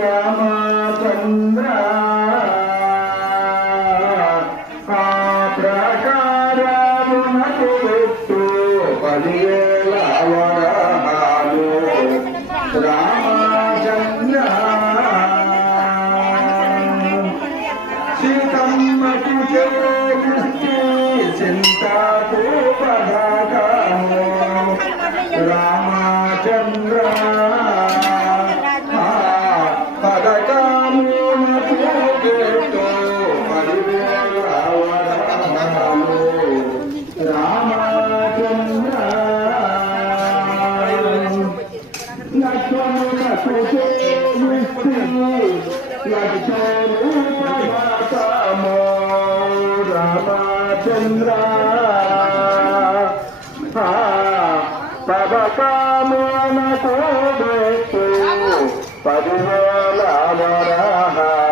రామచంద్ర ప్రకారమునకు పెట్టు 10,000 వరహాలు రామచంద్ర సీతమ్మకు చేకృష్టి చింతకు పథకము రామచంద్ర పథకమునకు పెట్టు 10,000 వరహాలు రామచంద్ర లక్ష్మణునకు చేకృష్టి లక్ష్మణు పథకము రామచంద్ర పథకమునకు పెట్టు 10,000 వరహాలు